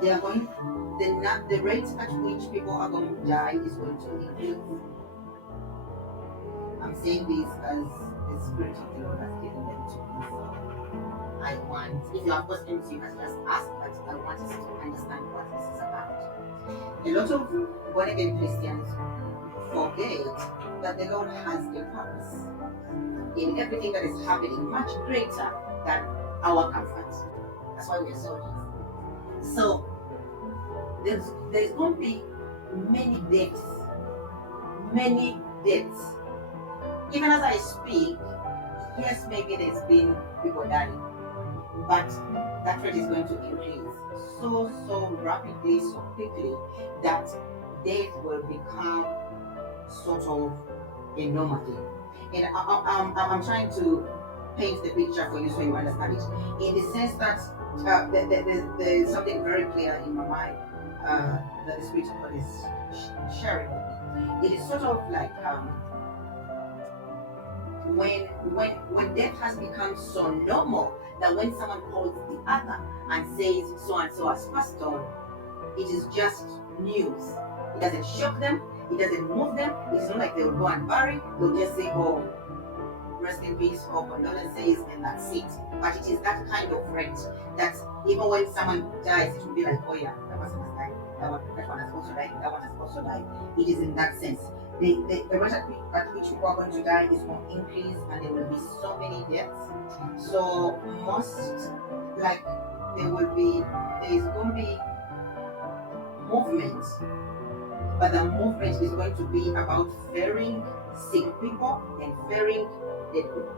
they are going the rate at which people are going to die is going to increase. I'm saying this as the Spirit of the Lord has given them to me. So I want, if you have questions, you can just ask, but I want us to understand what this is about. A lot of born again Christians forget that the Lord has a purpose in everything that is happening, much greater than our comfort. That's why we are soldiers. So there's going to be many deaths, many deaths. Even as I speak, yes, maybe there's been people dying, but that rate is going to increase so rapidly, so quickly that death will become sort of a normal thing. And I'm trying to paint the picture for you so you understand it in the sense that there's something very clear in my mind that the Spirit of God is sharing with me. It is sort of like when death has become so normal that when someone calls the other and says so and so has passed on, it is just news. It doesn't shock them, it doesn't move them. It's not like they will go and bury, they'll just say, oh, rest in peace or condolences, and that's it. But it is that kind of rate that even when someone dies, it will be like, oh yeah, that person has died, that one has also died, that one has also died. It is in that sense. The rate at which people are going to die is going to increase, and there will be so many deaths. So most like there is going to be movement, but the movement is going to be about ferrying sick people and ferrying dead people.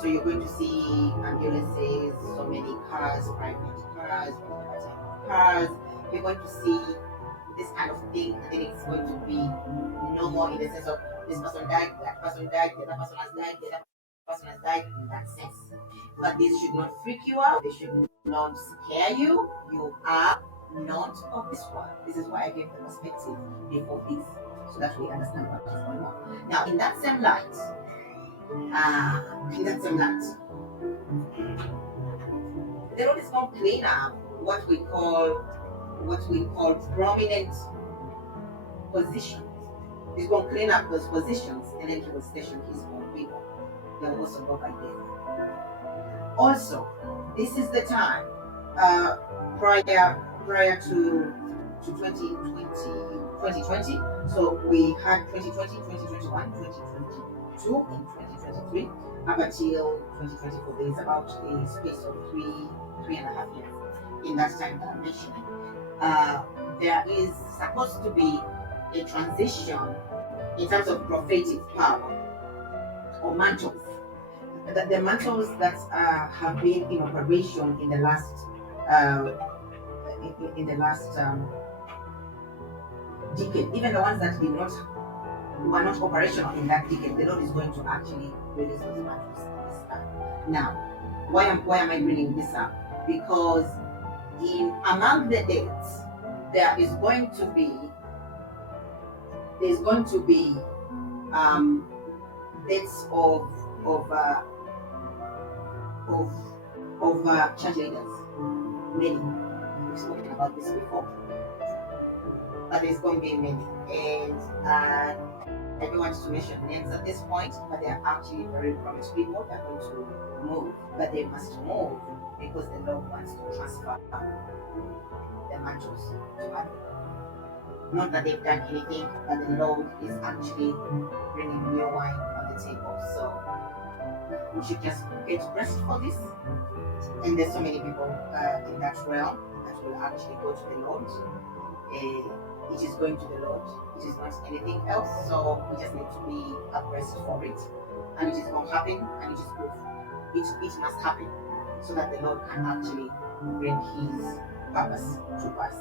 So you're going to see ambulances, so many cars, private cars, whatever type of cars. You're going to see this kind of thing. I think it's going to be normal in the sense of this person died, that person died, the other person has died, the other person has died in that sense. But this should not freak you out. They should not scare you. You are not of this world. This is why I gave the perspective before this, so that we understand what is going on. Now, in that same light, in that same light, the Lord is going to clean up what we call prominent positions. He's going to clean up those positions, and then he will station his own people. They will also go by death. Also, this is the time prior to 2020. So we had 2020, 2021, 2022, and 2023 up until 2024. There is about a space of three and a half years in that time dimension. There is supposed to be a transition in terms of prophetic power or mantles. The mantles that have been in operation in the last decade, even the ones that were not operational in that decade, the Lord is going to actually release those mantles this time. Now, why am I bringing this up? Because in among the dates, there's going to be dates of church leaders. Many. We've spoken about this before, but there's going to be many, and I don't want to mention names at this point, but they are actually very promised people that are going to move, but they must move because the Lord wants to transfer the mantles to other people. Not that they've done anything, but the Lord is actually bringing new wine on the table. So we should just get rest for this. And there's so many people in that realm that will actually go to the Lord. It is going to the Lord. It is not anything else. So we just need to be abreast for it. And it is going to happen, and it is good. It must happen so that the Lord can actually bring his purpose to pass.